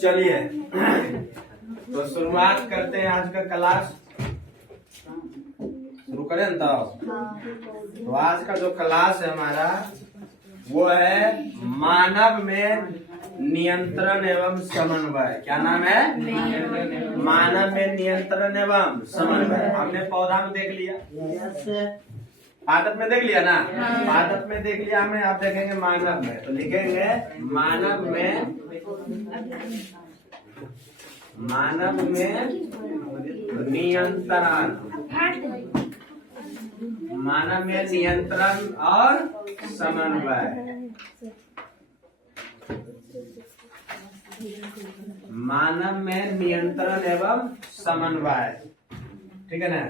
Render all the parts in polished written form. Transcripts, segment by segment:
चलिए तो शुरुआत करते हैं आज का क्लास। शुरू करें तो आज का जो क्लास है हमारा वो है मानव में नियंत्रण एवं समन्वय। क्या नाम है? मानव में नियंत्रण एवं समन्वय। हमने पौधा में देख लिया, पादप में देख लिया ना, पादप में देख लिया हमने। आप देखेंगे मानव में, तो लिखेंगे मानव में नियंत्रण, मानव में नियंत्रण और समन्वय। मानव में नियंत्रण एवं समन्वय, ठीक है ना।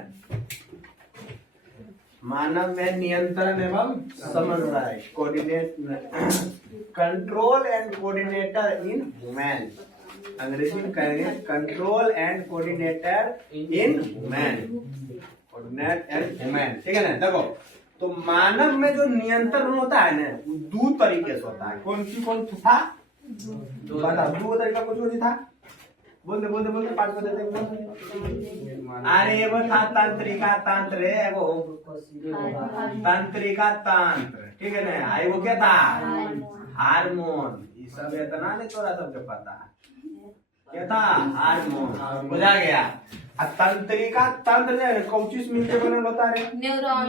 मानव में नियंत्रण एवं समन्वय, coordinate, control and coordinator in human. अंग्रेजी में कहेंगे control and coordinator in human, coordinate and human, ठीक है ना। देखो तो मानव में जो नियंत्रण होता है ना वो दो तरीके से होता है। कौन था? बता, दो तरीका कुछ था। बोलते पाठ बता दे। अरे वो था तंत्रिका तंत्र, वो तंत्रिका तंत्र, ठीक है ना। आई वो क्या था? हार्मोन। ये सब इतना नहीं थोड़ा सबके पता है। क्या था? हार्मोन। बुझा गया। तंत्रिका तंत्र कौन मिलके बनल होता है? न्यूरॉन।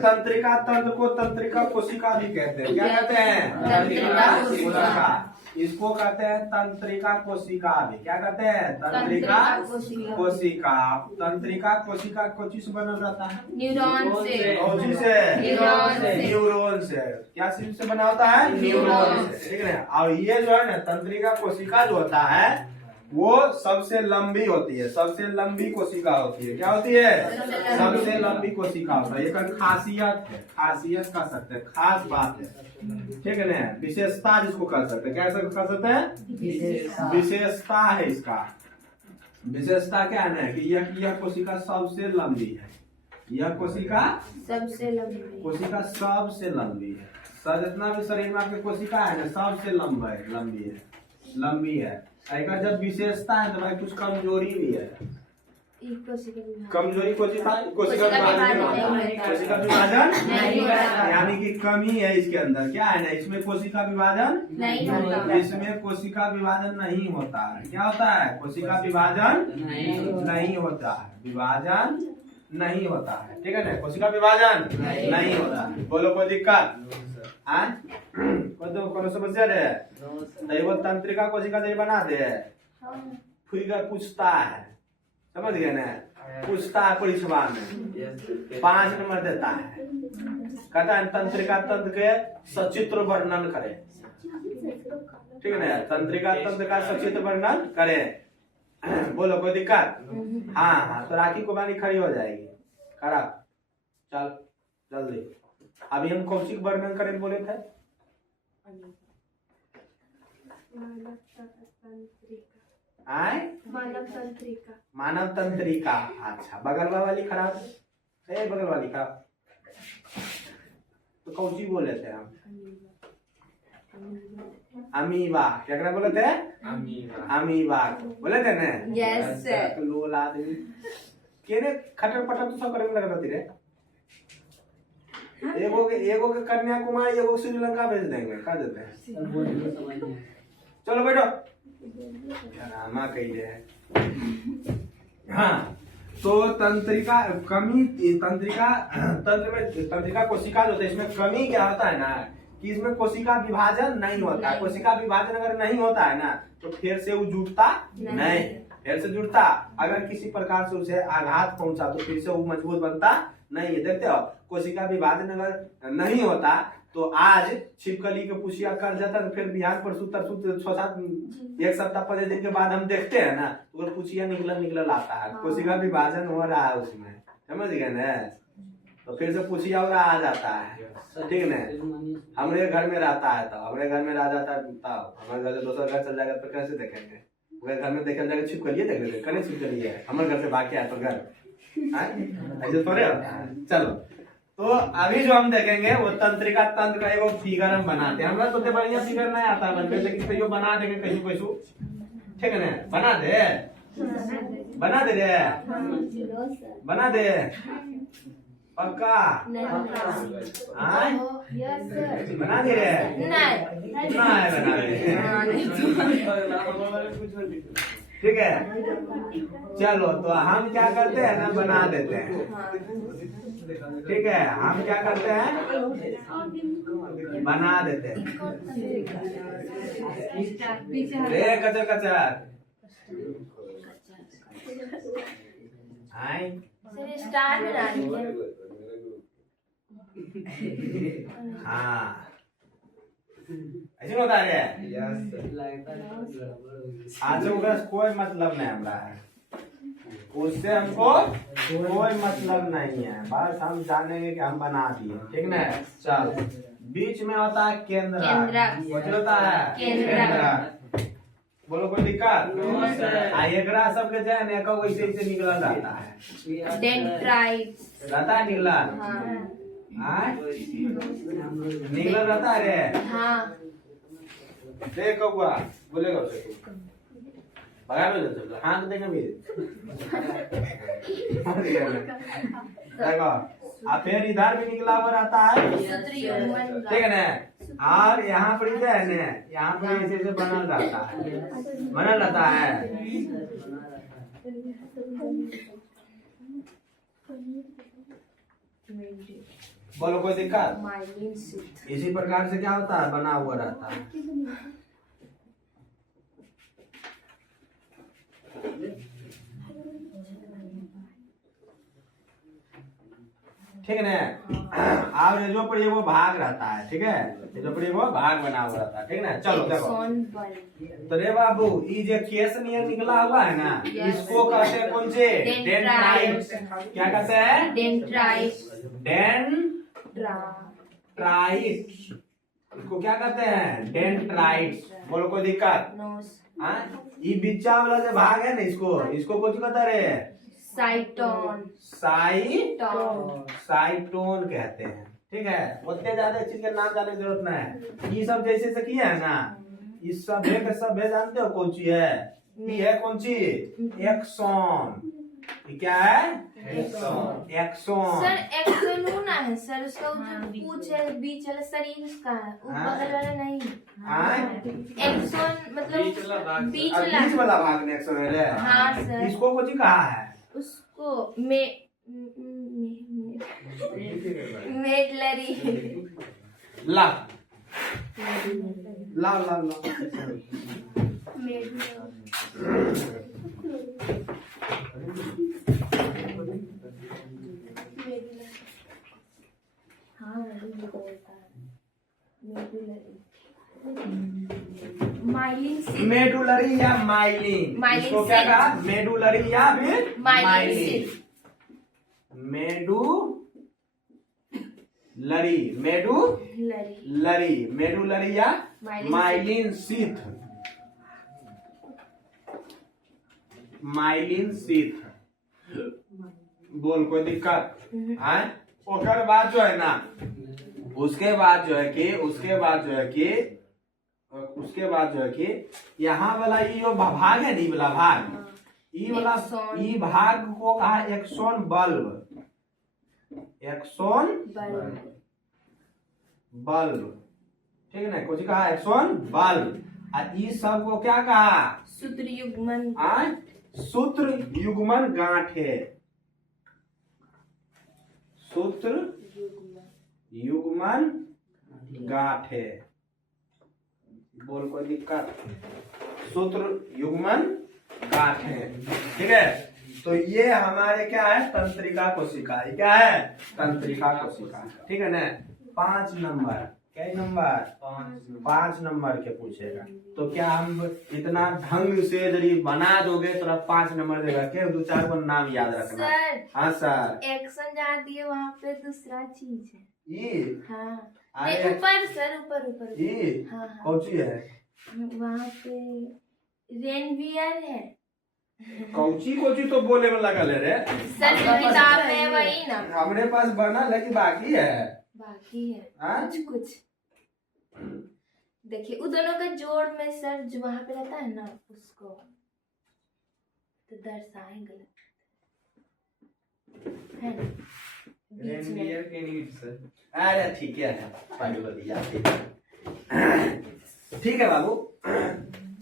तंत्रिका तंत्र को तंत्रिका कोशिका भी कहते हैं। क्या कहते हैं? तंत्रिका कोशिका। इसको कहते हैं तंत्रिका कोशिका भी। क्या कहते हैं? तंत्रिका कोशिका। तंत्रिका कोशिका कोची से बनल रहता है? न्यूरॉन से। न्यूरॉन से। क्या चीज से बना होता है? न्यूरॉन से, ठीक है। और ये जो है ना तंत्रिका कोशिका जो होता है वो सबसे लंबी होती है। सबसे लंबी कोशिका होती है। क्या होती है? सबसे लंबी कोशिका होता है। ये खासियत है, खासियत कह सकते हैं, खास बात है, ठीक है ना। विशेषता जिसको कह सकते हैं। क्या कह सकते हैं? विशेषता है इसका। विशेषता क्या है ना कि यह कोशिका सबसे लंबी है। यह कोशिका सबसे लंबी है। जितना भी शरीर में आपके कोशिका है ना सबसे लंबी है। ऐसा जब विशेषता है तो भाई कुछ कमजोरी भी है। कमजोरी कोशिका विभाजन यानी कि कमी है इसके अंदर। क्या है ना, इसमें कोशिका विभाजन नहीं होता। इसमें कोशिका विभाजन नहीं होता है। क्या होता है? कोशिका विभाजन नहीं होता है। विभाजन नहीं होता है, ठीक है ना। कोशिका विभाजन नहीं होता। बोलो कोई दिक्कत? कोनो समस्या है? वो तंत्रिका कोशिका जब बना दे फिर पूछता है, समझ गए ना। पूछता है परीक्षा में 5 नंबर देता है। कहता है तंत्रिका तंत्र के सचित्र वर्णन करे, ठीक है ना। तंत्रिका तंत्र का सचित्र वर्णन करे। बोलो कोई दिक्कत? हाँ तो राखी को बानी खड़ी हो जाएगी। खराब चल जल्दी। अभी हम कौशिक वर्णन करें बोले थे? मानव तंत्रिका। अच्छा, बगल वाली खराब है, बगल वाली खराब तो कौन सी बोले थे हम? अमीबा। क्या बोले थे? अमीबा बोले थे ना। यस लोल आदमी केने खटर पटर तो सब करने लग रही रे। एगो के कन्याकुमारी, एगो श्रीलंका भेज देंगे। क्या देते हैं? चलो बैठो। ड्रामा कही है। हाँ तो तंत्रिका कमी, तंत्रिका कोशिका जो होता है इसमें कमी क्या होता है ना कि इसमें कोशिका विभाजन नहीं होता है। कोशिका विभाजन अगर नहीं होता है ना तो फिर से वो जुड़ता नहीं, फिर से जुड़ता। अगर किसी प्रकार से उसे आघात पहुंचा तो फिर से वो मजबूत बनता नहीं है। देखते हो कोशिका विभाजन अगर नहीं होता तो आज छिपकली के पुछिया कर जाता तो फिर बिहार परसों तरसों 6-7 एक सप्ताह 15 दिन के बाद हम देखते हैं ना तो पुछिया निकल आता है। कोशिका विभाजन हो रहा है उसमें, समझ गए ना। तो फिर से पुछिया और आ जाता है, ठीक है। हमारे घर में रहता है तो हमारे घर में रह जाता है तब हमारे घर से दूसरा घर चल जाएगा तो कैसे देखेंगे? घर में देखा जाएगा छिपकलिए देख लेते, कने छिपकली है हमारे घर से भाग के आया तो घर ऐसे थोड़े। चलो तो अभी जो हम देखेंगे वो तंत्रिका तंत्र का एगो फिगर हम बनाते हैं। हमरा तो बढ़िया फिगर नहीं आता बनने, लेकिन कहीं बना देंगे कहीं कैसू, ठीक है ना? बना दे रे, बना दे पक्का? बना दे रे, नहीं बना दे, ठीक है। चलो तो हम क्या करते हैं ना, बना देते हैं, ठीक है। हम क्या करते हैं, बना देते हैं। रे कचर कचर आई स्टार बना दीजिए। हाँ ऐसे होता है। आज कोई मतलब नहीं हमारा है, उससे हमको कोई मतलब नहीं है, बस हम जानेंगे कि हम बना दिए, ठीक ना? चल बीच में होता है केंद्र, होता है केंद्र। बोलो कोई दिक्कत? एकरा सबके जो है ना वैसे ऐसे निकला जाता है, डेंड्राइट्स रहता है निकला, निकला रहता है रे। हाँ देखो बोलेगा उसे भगा दो, हाथ देंगे भी देखो। अब फिर इधर भी निकला हुआ रहता है, ठीक है ना? और यहाँ पर जो है ना, यहाँ पर ऐसे ऐसे बनल रहता है, बनल रहता है। बोलो कोई दिक्कत? इसी प्रकार से क्या होता है, बना हुआ रहता है। ठीक है ना? और जो पर वो भाग रहता है, ठीक है, जो पर वो भाग बना हुआ रहता है, ठीक है ना? चलो देखो तो रे बाबू, ये जो केस निकला हुआ है ना, इसको कहते हैं कौन से? डेंड्राइट्स। क्या कहते हैं? डेंड्राइट्स। डेंड्राइट्स, इसको क्या कहते हैं? डेंड्राइट्स। बोलो कोई दिक्कत? ये बिच्चा वाला जो भाग है ना, इसको कुछ कहता रे? साइटोन। साइटोन कहते हैं, ठीक है। उतने ज्यादा चीज का नाम जाने की जरूरत नहीं है। ये सब जैसे से किया है ना, इस सब जानते हो कौन सी है? ये है कौन सी? एक्सॉन। ये क्या है? एक्सॉन। सर एक्सोन ना है सर, उसका पूछ है, बीच वाला शरीर उसका है, बगल वाला नहीं। एक्सोन मतलब बीच वाला भाग में एक्सॉन है रे। हाँ सर। इसको कुछ कहा है? उसको मेडलरी। ला ला ला ला मेडुलरी या माइलिन। इसको क्या कहा? मेडुलरी या फिर माइलिन। मेडुलरी या माइलिन शीथ। बोल कोई दिक्कत? उसके बाद जो है ना, उसके बाद जो है कि यहाँ वाला ये जो भाग है, नी वाला भाग, ये भाग को कहा एक्सोन बल्ब। ठीक है ना? कुछ कहा एक्सोन बल्ब। और ये सब को क्या कहा? सूत्र युग्मन। सूत्र युग्मन गांठे। सूत्र युग्मन गांठे। बोल कोई दिक्कत? सूत्र युग्मन गांठे, ठीक है। तो ये हमारे क्या है? तंत्रिका कोशिका। क्या है? तंत्रिका कोशिका, ठीक है ना? 5 नंबर, क्या नंबर? 5 नंबर के पूछेगा। तो क्या हम इतना ढंग से यदि बना दोगे तो 5 नंबर देगा? क्या 2-4 को नाम याद रखना। सर हाँ सर। एक्शन जहाँ दिए वहाँ पे दूसरा चीज है। ये हाँ ऊपर सर, ऊपर। ये हाँ कौन सी है? वहाँ पे रेनवियर है। कौची कौची तो बोले में लगल है रे। सर जो किताब में है वही ना, हमरे पास बनल है कि बाकी है? बाकी है हाँ? कुछ कुछ। देखिए उन दोनों का जोड़ में सर जो वहां पे रहता है ना उसको तो दर्शाए गलत है ना? बीच में रेनडियर के नीड्स। अरे ठीक है पागल दिया। ठीक है बाबू,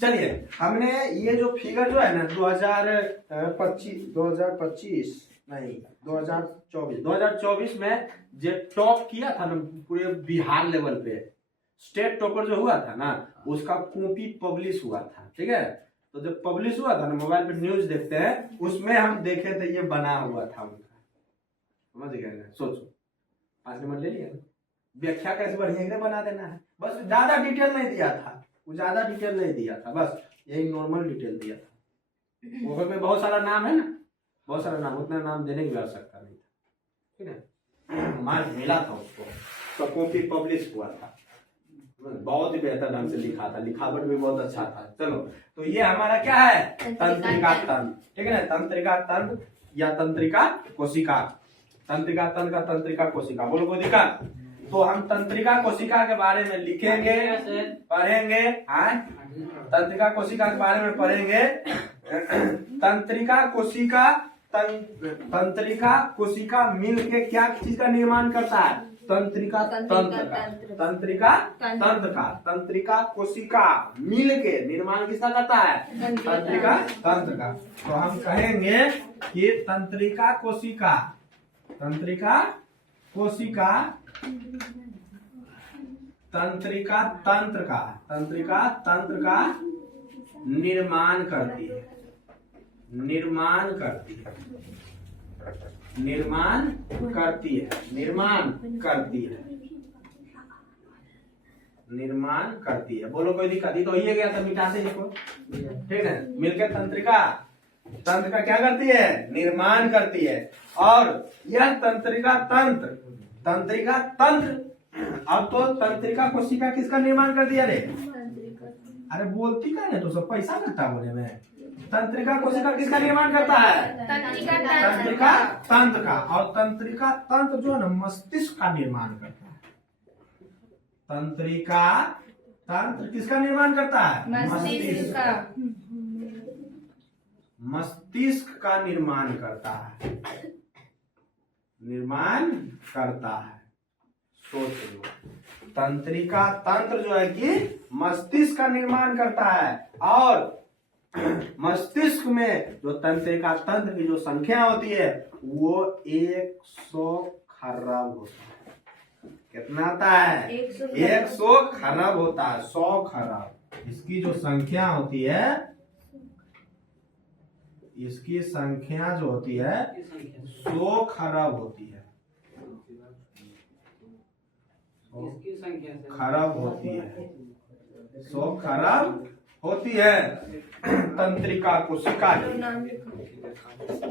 चलिए हमने ये जो फिगर जो है ना 2024 में जो टॉप किया था ना पूरे बिहार लेवल पे, स्टेट टॉपर जो हुआ था ना उसका कॉपी पब्लिश हुआ था। ठीक है, तो जब पब्लिश हुआ था ना मोबाइल पे न्यूज देखते हैं उसमें हम देखे थे ये बना हुआ था उनका। समझ गए ना? सोचो 5 नंबर ले लिया। व्याख्या कैसे बढ़िया बना देना है, बस ज्यादा डिटेल नहीं दिया था, वो ज्यादा डिटेल नहीं दिया था, बस यही नॉर्मल डिटेल दिया था। गूगल में बहुत सारा नाम है ना, बहुत सारा नाम, उतना नाम देने की आवश्यकता नहीं था। ठीक है, मार्क मिला था उसको, तो कॉपी पब्लिश हुआ था, बहुत ही बेहतर ढंग से लिखा था, लिखावट भी बहुत अच्छा था। चलो तो ये हमारा क्या है? तंत्रिका तंत्र। ठीक है ना, तंत्रिका तंत्र या तंत्रिका कोशिका। तंत्रिका तंत्र का तंत्रिका कोशिका, बोलो कोई दिक्कत? तो हम तंत्रिका कोशिका के बारे में लिखेंगे, पढ़ेंगे। तंत्रिका कोशिका के बारे में पढ़ेंगे। तंत्रिका कोशिका मिलके क्या चीज का निर्माण करता है? तंत्रिका तंत्र का। तंत्रिका तंत्र का, तंत्रिका कोशिका मिलके निर्माण किसका करता है? तंत्रिका तंत्र का। तो हम कहेंगे कि तंत्रिका कोशिका, तंत्रिका कोशिका तंत्रिका तंत्र का, तंत्रिका तंत्र का निर्माण करती है, निर्माण करती है, निर्माण करती है, निर्माण करती है, निर्माण करती है। बोलो कोई दिक्कत? तो ये गया था, मिटाते इसको। ठीक है, मिलकर तंत्रिका तंत्र का क्या करती है? निर्माण करती है। और यह तंत्रिका तंत्र, तंत्रिका तंत्र, अब तो तंत्रिका कोशिका किसका निर्माण कर दिया रे? अरे बोलती का नहीं तो सब पैसा लगता बोले में। तंत्रिका कोशिका किसका निर्माण करता है? तंत्रिका तंत्र का। और तंत्रिका तंत्र जो है ना मस्तिष्क का निर्माण करता है। तंत्रिका तंत्र किसका निर्माण करता है? मस्तिष्क का, मस्तिष्क का निर्माण करता है, निर्माण करता है। सोच लो, तंत्रिका तंत्र जो है कि मस्तिष्क का निर्माण करता है, और मस्तिष्क में जो तंत्रिका तंत्र की जो संख्या होती है वो 100 खरब होता है। कितना आता है? 100 खरब होता है, 100 खरब। इसकी जो संख्या होती है, इसकी संख्या जो होती है 100 खरब होती है, खरब होती है, 100 खरब होती है तंत्रिका कोशिका।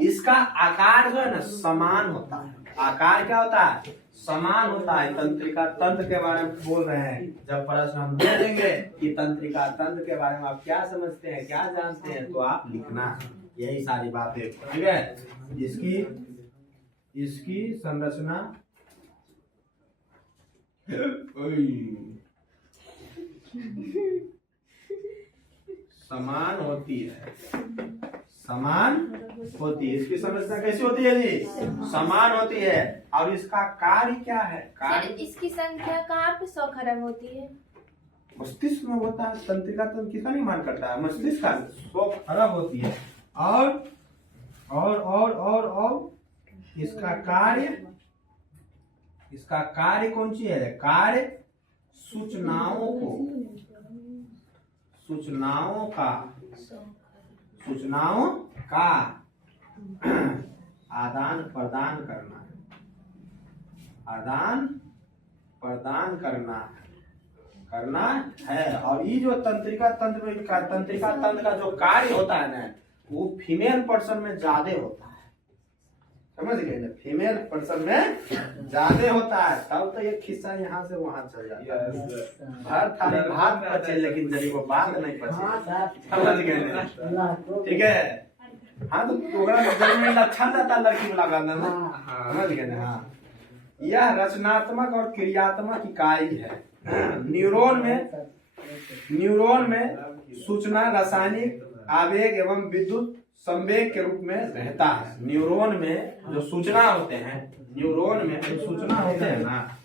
इसका आकार जो है ना समान होता है। आकार क्या होता है? समान होता है। तंत्रिका तंत्र के बारे में बोल रहे हैं, जब प्रश्न हम दे देंगे कि तंत्रिका तंत्र के बारे में आप क्या समझते हैं, क्या जानते हैं, तो आप लिखना है यही सारी बातें। ठीक है, इसकी संरचना समान होती है, समान होती है। इसकी संरचना कैसी होती है जी? समान होती है। और इसका कार्य क्या है? कार्य इसकी संख्या कहाँ पे 100 खरब होती है? मस्तिष्क में होता है। तंत्रिका तंत्र किसका निर्माण करता है? मस्तिष्क का। 100 खरब होती है। और इसका कार्य, इसका कार्य कौन सी है? कार्य सूचनाओं को, सूचनाओं का आदान प्रदान करना है, आदान प्रदान करना है। और ये जो तंत्रिका तंत्र में, तंत्रिका तंत्र का जो कार्य होता है ना वो फीमेल पर्सन में ज्यादा होता है। समझ गए ना? फीमेल पर्सन में ज्यादा होता है। तब तो ये खिस्सा यहाँ से वहां चल जाता है। हर थाली भात बचे लेकिन जरी वो बात नहीं बचे। समझ गए ना? ठीक है, हाँ तो ओकरा में जरूरी लक्षण रहता लड़की वाला गाना ना, समझ गए ना। हाँ, यह रचनात्मक और क्रियात्मक इकाई है। न्यूरॉन में सूचना रासायनिक आवेग एवं विद्युत संवेग के रूप में रहता है। न्यूरॉन में जो सूचना होते हैं, न्यूरॉन में जो सूचना होते हैं ना,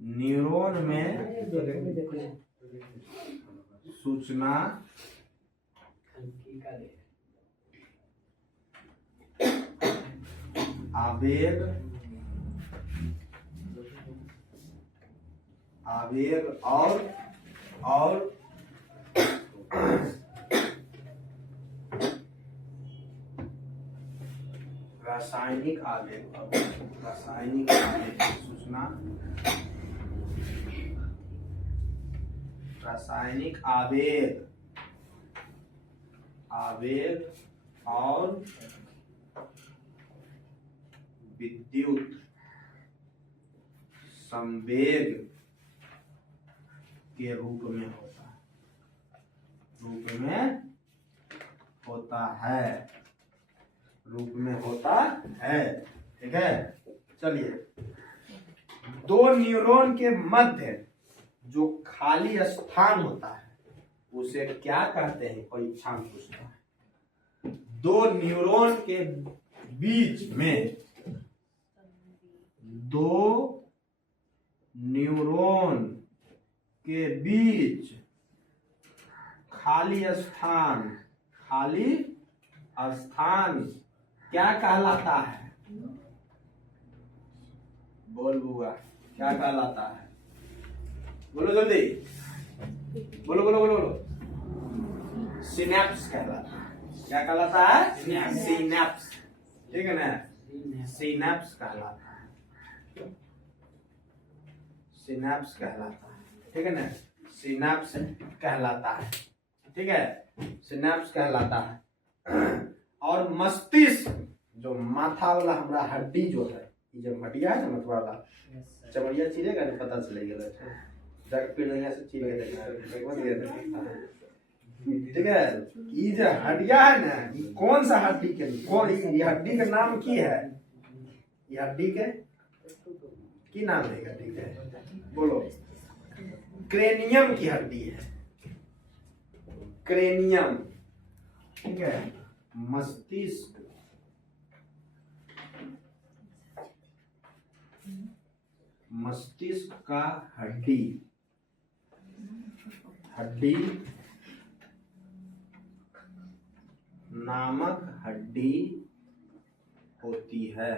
न्यूरॉन में सूचना आवेग और रासायनिक आवेग सूचना, रासायनिक आवेग और विद्युत संवेग के रूप में होता है। ठीक है, चलिए। दो न्यूरॉन के मध्य जो खाली स्थान होता है उसे क्या कहते हैं, परीक्षा में पूछता है। दो न्यूरॉन के बीच में, दो न्यूरॉन के बीच खाली स्थान क्या कहलाता है? बोल बुआ, क्या कहलाता है? बोलो जल्दी, बोलो। सिनेप्स कहलाता है। क्या कहलाता है? सिनेप्स। ठीक है ना, सिनेप्स कहलाता है। सिनेप्स कहलाता है। ठीक है ना, सिनेप्स कहलाता है। ठीक है, सिनेप्स कहलाता है। और मस्तिष्क, जो माथा वाला हमारा हड्डी जो है, ये जो हड्डिया है ना, मतवा वाला चमड़िया चिरेगा नहीं, पता चलेगा जाकर पीढ़िया से चिरेगा। ठीक है, ये जो हड्डिया है ना, ये कौन सा हड्डी के, कौन ये हड्डी का नाम की है? ये हड्डी के की नाम है? हड्डी के बोलो। क्रेनियम की हड्डी है, क्रेनियम। ठीक है, मस्तिष्क, मस्तिष्क का हड्डी नामक हड्डी होती है।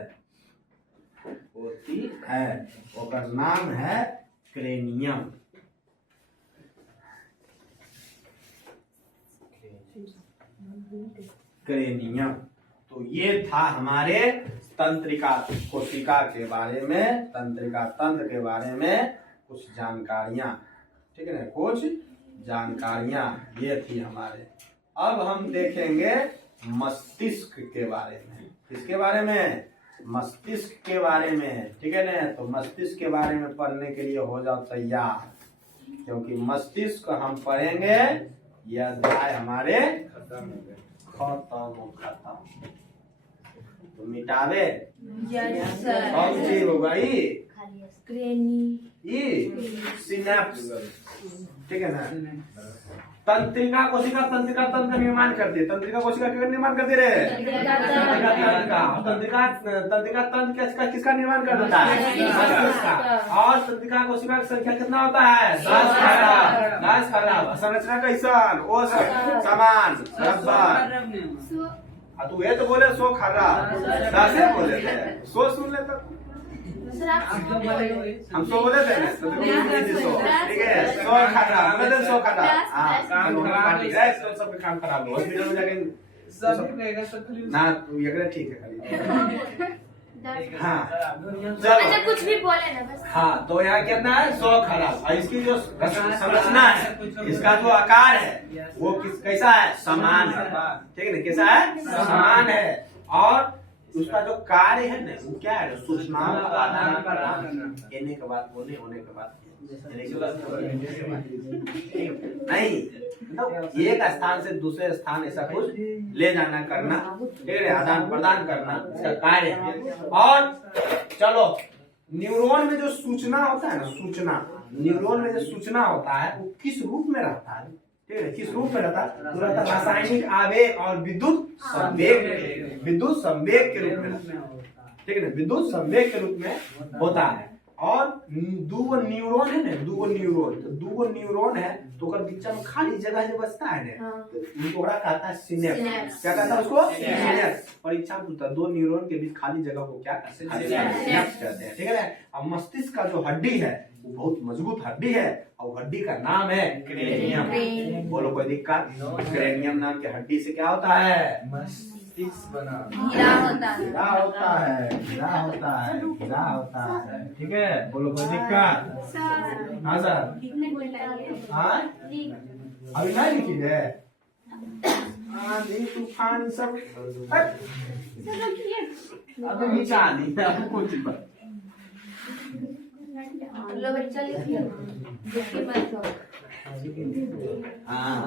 उसका नाम है क्रेनियम। क्रेनियम। तो ये था हमारे तंत्रिका कोशिका के बारे में, तंत्रिका तंत्र के बारे में कुछ जानकारियां। ठीक है ना, कुछ जानकारियां ये थी हमारे। अब हम देखेंगे मस्तिष्क के बारे में। किसके बारे में? मस्तिष्क के बारे में। ठीक है ना, तो मस्तिष्क के बारे में पढ़ने के लिए हो जाओ तैयार, क्योंकि मस्तिष्क हम पढ़ेंगे, यह अध्याय हमारे खत्म। तो मिटावे कौन सी होगा? सिनेप्स। ठीक है ना, तंत्रिका कोशिका तंत्रिका तंत्र का निर्माण करती है। तंत्रिका कोशिका का निर्माण करती रहे। तंत्रिका तंत्र किसका निर्माण कर देता है? और तंत्रिका कोशिका की संख्या कितना होता है? 10 खराब। संरचना कैसन? ओ समान बराबर। तू ये तो बोले 100 खराब, 10 बोले थे, 100 सुन ले तो हम 100 बोले थे ना, तो 100। ठीक है, 100 खराब, मतलब 100 खराब। सबके काम खराब हो, हॉस्पिटल में जाके ना, तू ये ठीक है खाली। हाँ चलो, कुछ भी बोले ना बस। हाँ, तो यहाँ कितना है? 100 खराब। और इसकी जो संरचना है, इसका जो आकार है वो कैसा है? समान है। ठीक है ना, कैसा है? समान है। और उसका जो कार्य है ना वो क्या है, सूचनाओं का आदान प्रदान, कहने के बाद होने, होने के बाद नहीं, मतलब एक स्थान से दूसरे स्थान ऐसा कुछ ले जाना करना, ठीक है, आदान प्रदान करना इसका कार्य है। और चलो न्यूरॉन में जो सूचना होता है ना, सूचना, न्यूरॉन में जो सूचना होता है वो किस रूप में रहता है, ठीक है, किस रूप में रहता है, तो रहता है रासायनिक आवेग और विद्युत संवेग, विद्युत संवेग के रूप में, ठीक है ना, विद्युत संवेग के रूप में होता है। और दूगो न्यूरॉन है ना, दूगो न्यूरॉन, तो दूगो न्यूरॉन है तो ओकर बीच में खाली जगह जो बचता है ना, तो ओकरा कहता है सिनेप्स। क्या कहता है उसको? सिनेप्स। परीक्षा में पूछता है दो न्यूरॉन के बीच खाली जगह को क्या कहते हैं? सिनेप्स कहते हैं, ठीक है ना। अब मस्तिष्क का जो हड्डी है वो बहुत मजबूत हड्डी है और हड्डी का नाम है क्रेनियम। बोलो कोई दिक्कत? क्रेनियम नाम के हड्डी से क्या होता है? मस्तिष्क बना, हीरा होता है, हीरा होता है, हीरा होता है, हीरा होता है, ठीक है। बोलो कोई दिक्कत? हाँ सर, हाँ अभी नहीं लिखी है, आंधी तूफान सब अभी नीचा नहीं है कुछ पर। लो बच्चा लिखिए, देखिए मत करो। हाँ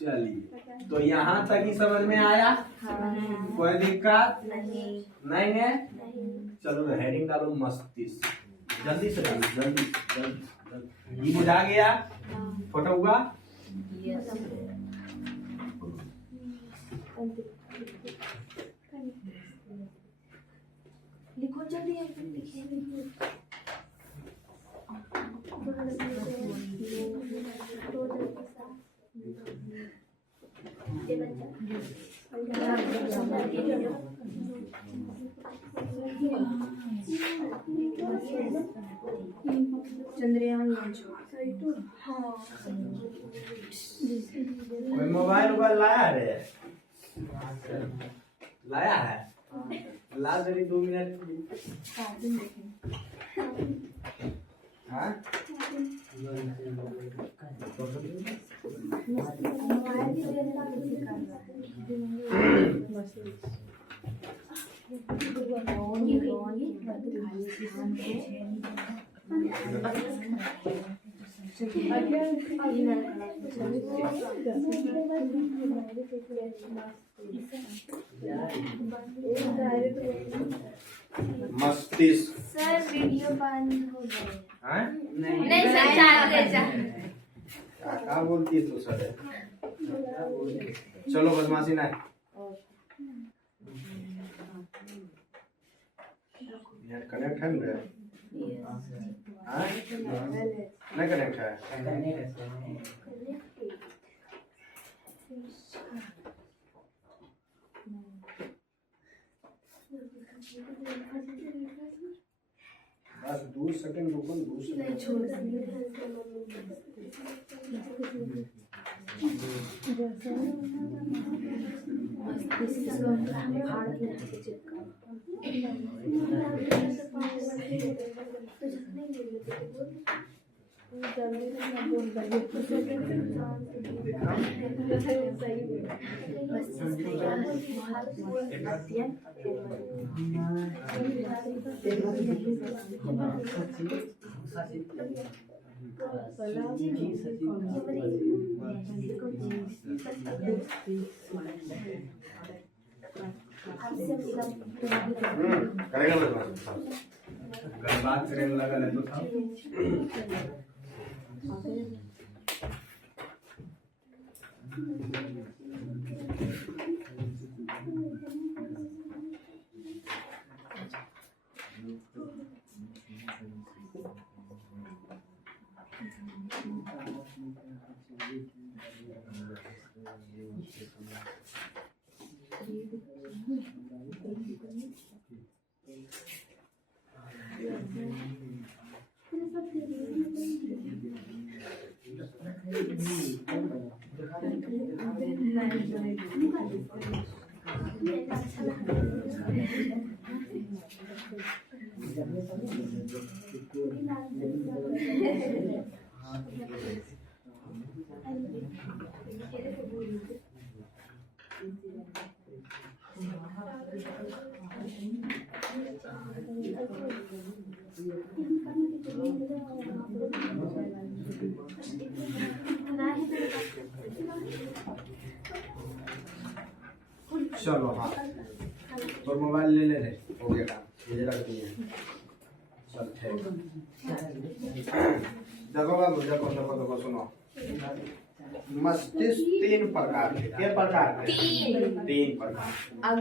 चलिए, तो यहाँ तक ही समझ में आया? कोई दिक्कत नहीं है? चलो हेडिंग डालो मस्तिष्क, जल्दी से डालो, जल्दी जल्दी। ये बुझा गया? फोटो हुआ? लिखो जल्दी, लिखिए। चंद्रयान लॉन्च। कोई मोबाइल लाया रे? लाया है? ला जरी 2 मिनट। हाँ मस्तिष्क। सर वीडियो बंद हो गया। नहीं सर चालू है। क्या बोलती है तू सर? चलो बदमाशी ना, कनेक्ट है ना? नहीं कनेक्ट है? बस 2 सेकंड रुको, 2 सेकंड। करेगा अगर बात करेंगे लगा नहीं तो था। चलो हाँ, तो मोबाइल ले ले हो गया काम, ये रख दिए। चल ठीक। देखो बाबू, देखो देखो देखो, सुनो। मस्तिष्क तीन प्रकार के, क्या प्रकार के? तीन प्रकार।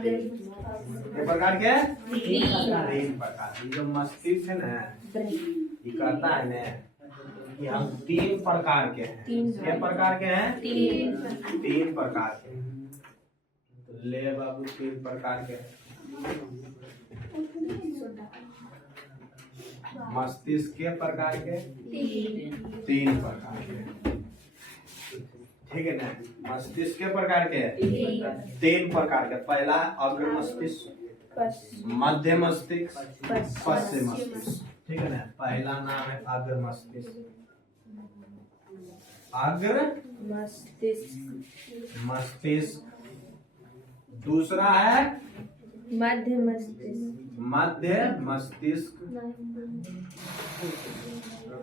ये प्रकार के? तीन प्रकार। ये जो मस्तिष्क है ना, ये कहता है ना कि हम तीन प्रकार के हैं। कितने प्रकार के हैं? तीन प्रकार के। तो ले बाबू, तीन प्रकार के मस्तिष्क के प्रकार के? तीन प्रकार के, ठीक है ना। मस्तिष्क के प्रकार के? तीन प्रकार के। पहला अग्र मस्तिष्क, मध्य मस्तिष्क, पश्चिम मस्तिष्क, ठीक है ना। पहला नाम है अग्र मस्तिष्क। अग्र मस्तिष्क। दूसरा है मध्य मस्तिष्क। मध्य मस्तिष्क,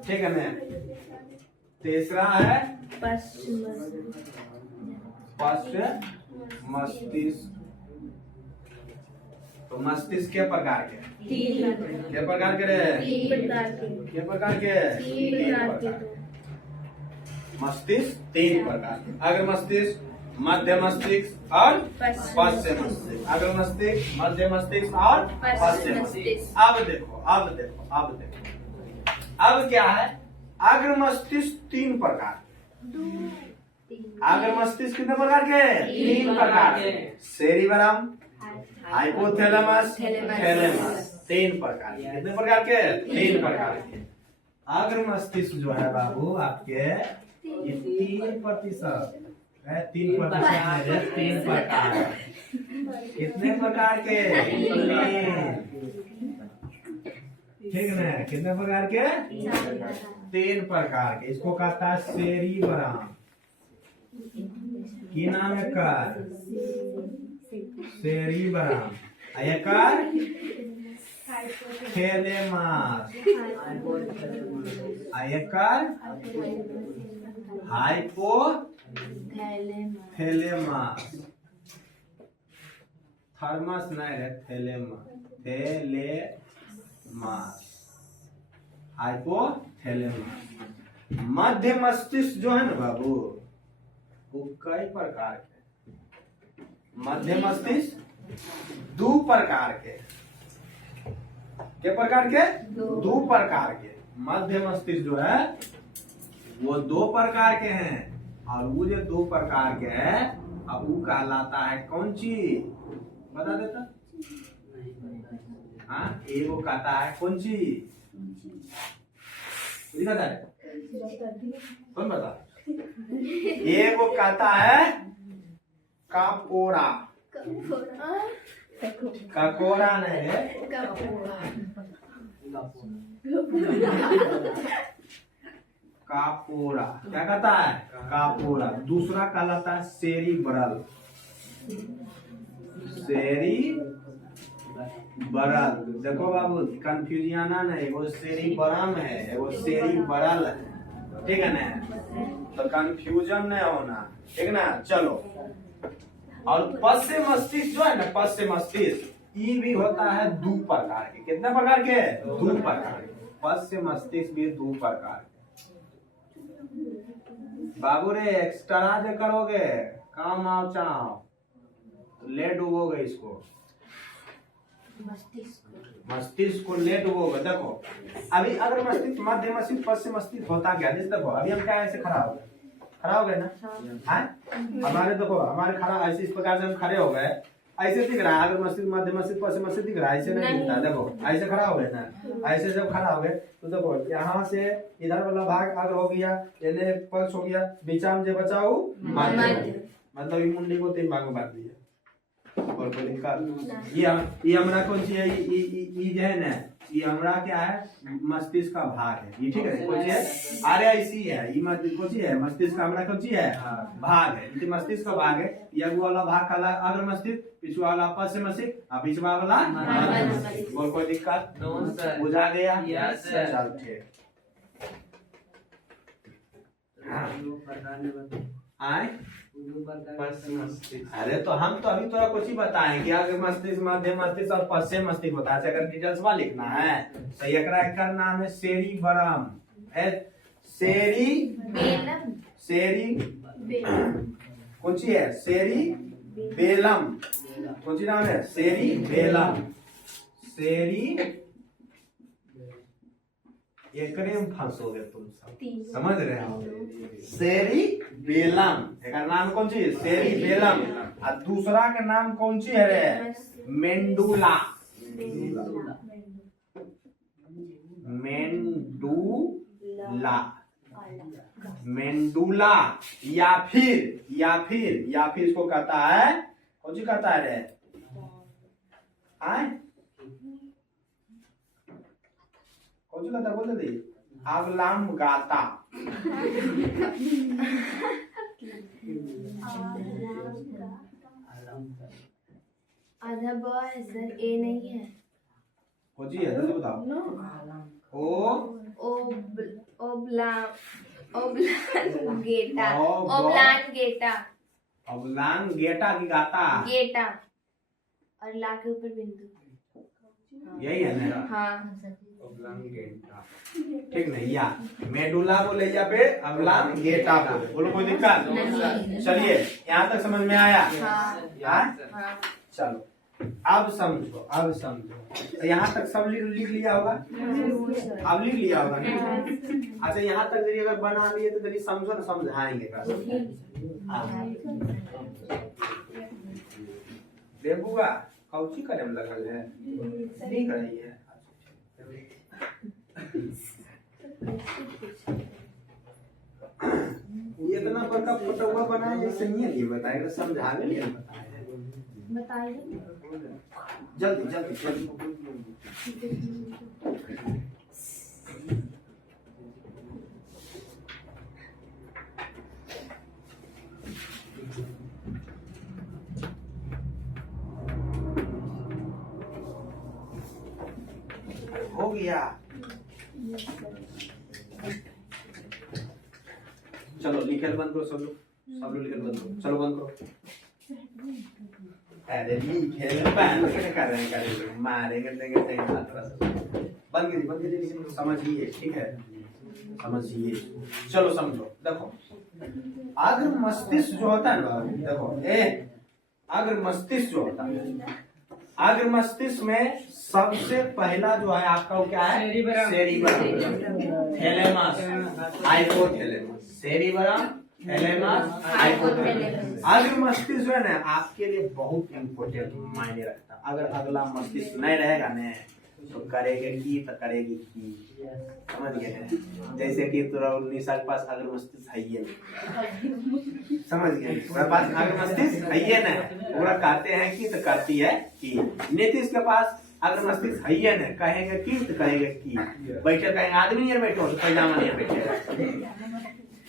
ठीक है ना। तीसरा है पश्चिम मस्तिष्क। तो मस्तिष्क के प्रकार के? के प्रकार के रे? के प्रकार के? तीन प्रकार। मस्तिष्क तीन प्रकार के। अग्र मस्तिष्क, मध्य मस्तिष्क और पश्चिम मस्तिष्क। अग्र मस्तिष्क, मध्य मस्तिष्क और पश्चिम मस्तिष्क। अब देखो, अब देखो, अब देखो, अब क्या है? अग्र मस्तिष्क तीन प्रकार। अग्र मस्तिष्क कितने प्रकार के? तीन प्रकार के। सेरिबरम, हाइपोथैलेमस, थैलेमस, तीन प्रकार के। कितने प्रकार के? तीन प्रकार के। अग्र मस्तिष्क जो है बाबू आपके, ये 3% है। 3% तीन प्रकार। कितने प्रकार के? ठीक है ना। कितने प्रकार के? तीन प्रकार के। इसको कहता है सेरिबरम। की नाम है का? सेरिबरम। आयकर थैलेमस। आयकर हाइपोथैलेमस। थर्मस नहीं है, थैलेमस। Thalamus, hypothalamus. मध्य मस्तिष्क जो है ना बाबू, वो कई प्रकार के। मध्य मस्तिष्क दो प्रकार के। क्या प्रकार के? दो प्रकार के। मध्य मस्तिष्क जो है वो दो प्रकार के हैं। और वो जो दो प्रकार के है, अब वो कहलाता है कौन चीज? बता देता। हाँ, वो कहता है कौन चीज? कहता है कौन? बता। ये वो कहता है काकोरा। काकोरा नहीं है, कापोरा। क्या कहता है? कापोरा। दूसरा कहलाता है सेरिब्रल। सेरिब्रल। देखो बाबू, कंफ्यूजन नहीं, वो सेरिब्रम है, वो सेरिब्रल है, ठीक है ना। तो कंफ्यूजन नहीं होना, ठीक ना। चलो, और पश्चिम मस्तिष्क जो है ना, पश्चिम मस्तिष्क ये भी होता है दो प्रकार के। कितने प्रकार के? दो प्रकार के। पश्चिम मस्तिष्क भी दो प्रकार के। बाबू रे, एक्स्ट्रा जो करोगे काम आओ चाओ, ले डूबोगे इसको। मस्तिष्क को ले डूबोगे। देखो अभी अगर मस्तिष्क, मध्य मस्तिष्क, पश्चिम मस्तिष्क होता क्या? जैसे देखो अभी हम क्या ऐसे खड़ा हो गए, खड़ा हो गए ना। हाँ, हमारे देखो, हमारे खड़ा ऐसे इस प्रकार से हम खड़े हो गए, ऐसे दिख रहा है। अगर मस्तिष्क, मध्य मस्तिष्क, पश्चिम मस्तिष्क दिख रहा है, ऐसे नहीं दिखता। देखो ऐसे खड़ा हो गए ना। ऐसे जब खड़ा हो गए तो देखो यहाँ से इधर वाला भाग अगर हो गया, यानी पक्ष हो गया, बीचा में जो बचाओ मध्य। मतलब ये मुंडी को तीन भाग में बांट दिया। और कोई दिक्कत? ये हमरा कौन सी है? ये जो है ना, ये हमरा क्या है? मस्तिष्क का भाग है ये, ठीक है। कौन सी है? अरे ऐसी है ये। मस्तिष्क कौन सी है? मस्तिष्क का हमरा कौन सी है? भाग है। ये मस्तिष्क का भाग है। ये अगुआ वाला भाग का अग्र मस्तिष्क, पिछुआ वाला पश्चिम मस्तिष्क और पिछवा वाला मध्य मस्तिष्क। और कोई दिक्कत? बुझा गया? चल ठीक। आए मस्तिष्क। अरे तो हम तो अभी थोड़ा कुछ ही बताएं कि अग्र मस्तिष्क, मध्य मस्तिष्क और पश्चिम मस्तिष्क होता है। अगर डिटेल्स में लिखना है तो एकरा एकर नाम है सेरिबरम। बेलम कौन सी है? सेरिबेलम। कौन सी नाम है? सेरिबेलम। एकरे में फंसोगे तुम सब, समझ रहे हो? सेरिबेलम एकर नाम कौन सी? सेरिबेलम। और दूसरा का नाम कौन सी है रे? मेंडुला। मेंडुला या फिर इसको कहता है, कौन सी कहता है रे? कौन सी कहता है? बोल दे। अवलांगाता। आधा ब है सर, ए नहीं है। कौन सी है जल्दी बताओ। ओब्लांगेटा की गाता। गेटा और ला के ऊपर बिंदु। यही है ना? हाँ। ठीक नहीं? या मेडुला बोले या पे अवलांगेटा बोले, बोलो कोई दिक्कत? चलिए यहाँ तक समझ में आया? हाँ। चलो अब समझो। यहाँ तक सब लिख लिया होगा? अब लिख लिया होगा ना? अच्छा यहाँ तक यदि अगर बना लिए तो जल्दी समझो ना, समझाएंगे। बेबुआ कौची करे में लगल है? लिख रही है। इतना बड़का फोटोवा बनाए जैसे नहीं बताएगा, समझाने लिए बताइए। जल्दी। हो गया। चलो लिखल बंद करो सब लोग लिखल बंद करो। चलो बंद करो। अरे लिखल बंद कर रहे हैं, मारेंगे देंगे बंद कीजिए। समझिए, ठीक है? समझिए। चलो समझो। देखो अग्र मस्तिष्क जो होता है ना, देखो अग्र मस्तिष्क जो होता है, अग्र मस्तिष्क में सबसे पहला जो है आपका वो क्या है? Cerebrum, thalamus, hypothalamus. Cerebrum, thalamus, hypothalamus. अग्र मस्तिष्क जो है ना आपके लिए बहुत इम्पोर्टेंट मायने रखता है। अगर अगला मस्तिष्क नहीं रहेगा ना तो करेगा की तो करेगी की, समझ गए? जैसे कि तुरा निशा के पास अग्र मस्तिष्क है ये नहीं, समझ गए? मेरे पास अग्र मस्तिष्क है ये नहीं, पूरा कहते हैं कि तो करती है कि। नीतीश के पास अग्र मस्तिष्क है ये नहीं, कहेंगे की तो कहेंगे की। बैठे कहेंगे आदमी नहीं बैठे हो तो पैजामा नहीं बैठे,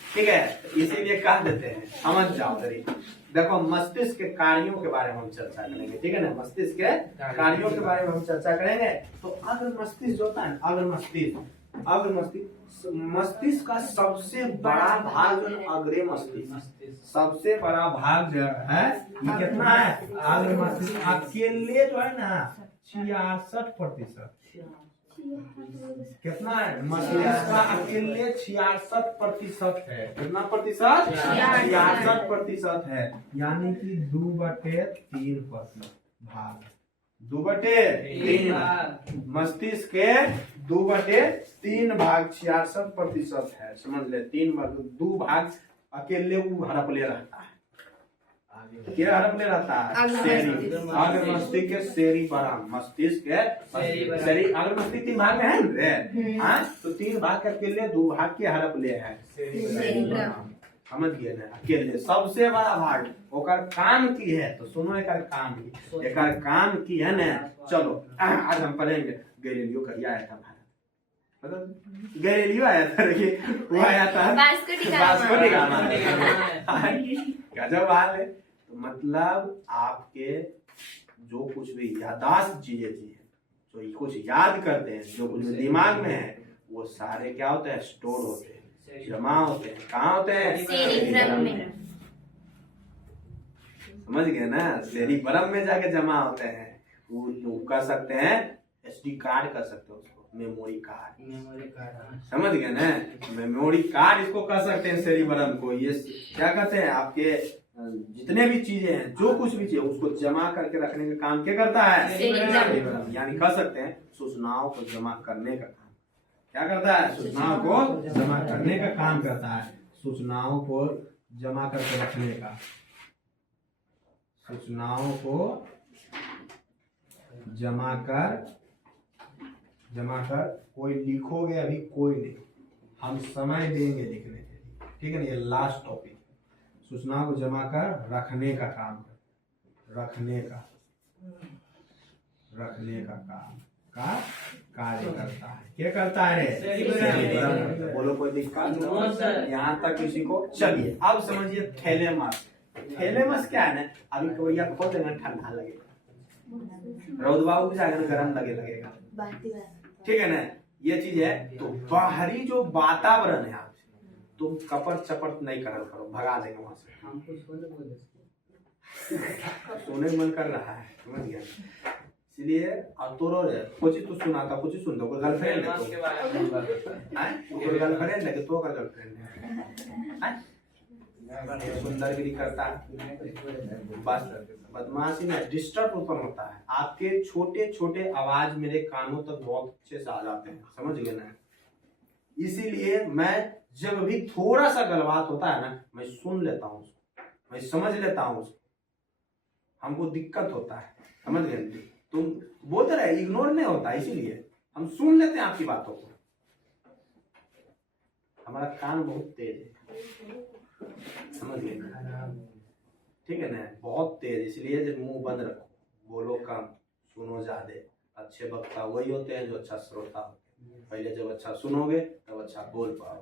ठीक है? इसीलिए कह देते हैं, समझ जाओ। देखो मस्तिष्क के कार्यों के बारे में हम चर्चा करेंगे, ठीक है ना? मस्तिष्क के कार्यों के बारे में हम चर्चा करेंगे। तो अग्र मस्तिष्क जो होता है, अग्र मस्तिष्क का सबसे बड़ा भाग अग्रे मस्तिष्क, सबसे बड़ा भाग जो है ये कितना है? अग्र मस्तिष्क अकेले जो है ना 66%। कितना है? मस्तिष्क का अकेले 66% है। कितना प्रतिशत? 66% है। यानी कि 2/3% भाग, 2/3 मस्तिष्क के 2/3 भाग 66% है। समझ ले, 2 भाग अकेले वो हड़प ले रहता है। क्या हड़प ले रहता है? अग्र मस्तिष्क के सेरिबरम, मस्तिष्क के अग्र मस्तिष्क 3 भाग में है रे, हाँ? तो 3 भाग के अकेले 2 भाग के हड़प ले है सेरिबरम। समझ गए ना? अकेले सबसे बड़ा भाग ओकर काम की है। तो सुनो एकर काम की है ना। चलो आज हम पढ़ेंगे गैलीलियो कहिया आया था भारत। गैलीलियो आया था, देखिए वो आया था वास्को डी गामा। गजब हाल है। तो मतलब आपके जो कुछ भी याददाश्त चीजें जो कुछ याद करते हैं, जो कुछ दिमाग में है, वो सारे क्या होते हैं? स्टोर होते हैं। जमा होते हैं। कहाँ होते हैं? सेरिब्रम में। समझ गए ना, सेरिब्रम में जाके जमा होते हैं। वो कर सकते हैं, SD कार्ड कर सकते हो उसको, मेमोरी कार्ड। समझ गए ना, मेमोरी कार्ड इसको कर सकते हैं सेरिब्रम को। ये क्या कहते हैं, आपके जितने भी चीजें हैं, जो कुछ भी चीज उसको जमा करके रखने का काम क्या करता है? सेरिब्रम। यानी कह सकते हैं सूचनाओं को जमा करने का काम क्या करता है? सूचनाओं को जमा करने का काम करता है। सूचनाओं को जमा करके रखने का, सूचनाओं को जमा कर कोई लिखोगे अभी, कोई नहीं, हम समय देंगे लिखने के लिए, ठीक है ना। ये लास्ट टॉपिक, सूचनाओं को जमा कर रखने का काम, रखने का काम का कार्य करता है। क्या करता है? बोलो कोई दिक्कत? यहाँ तक किसी को? चलिए अब समझिए थैलेमस। थैलेमस क्या है ना, अभी कवरिया खोल देना, ठंडा लगेगा, रौदवा उग जाएगा ना, गर्म लगेगा, ठीक है ना। ये चीज है। तो बाहरी जो वातावरण है, आप तुम कपट चपट नहीं करो, भगा देंगे वहां से। सोने मन कर रहा है, समझ गया। इसलिए तोरो कुछ तो सुनाता, कुछ सुन दो। कोई गर्लफ्रेंड है तो कोई गर्लफ्रेंड है तो का गर्लफ्रेंड है, सुंदर भी करता है, बस बदमाशी में डिस्टर्ब उत्पन्न होता है। आपके छोटे छोटे आवाज मेरे कानों तक बहुत अच्छे से आ जाते हैं, समझ गए ना। इसीलिए मैं जब भी थोड़ा सा गलबात होता है ना, मैं सुन लेता हूँ उसको, मैं समझ लेता हूँ उसको, हमको दिक्कत होता है, समझ गए। तुम बोलते रहे, इग्नोर नहीं होता, इसीलिए हम सुन लेते हैं आपकी बातों को। हमारा कान बहुत तेज है, समझ गए, ठीक है ना, बहुत तेज। इसलिए जब मुंह बंद रखो, बोलो कम, सुनो ज्यादा। अच्छे वक्ता वही होते हैं जो अच्छा श्रोता होते हैं। पहले जब अच्छा सुनोगे तब अच्छा बोल पाओ।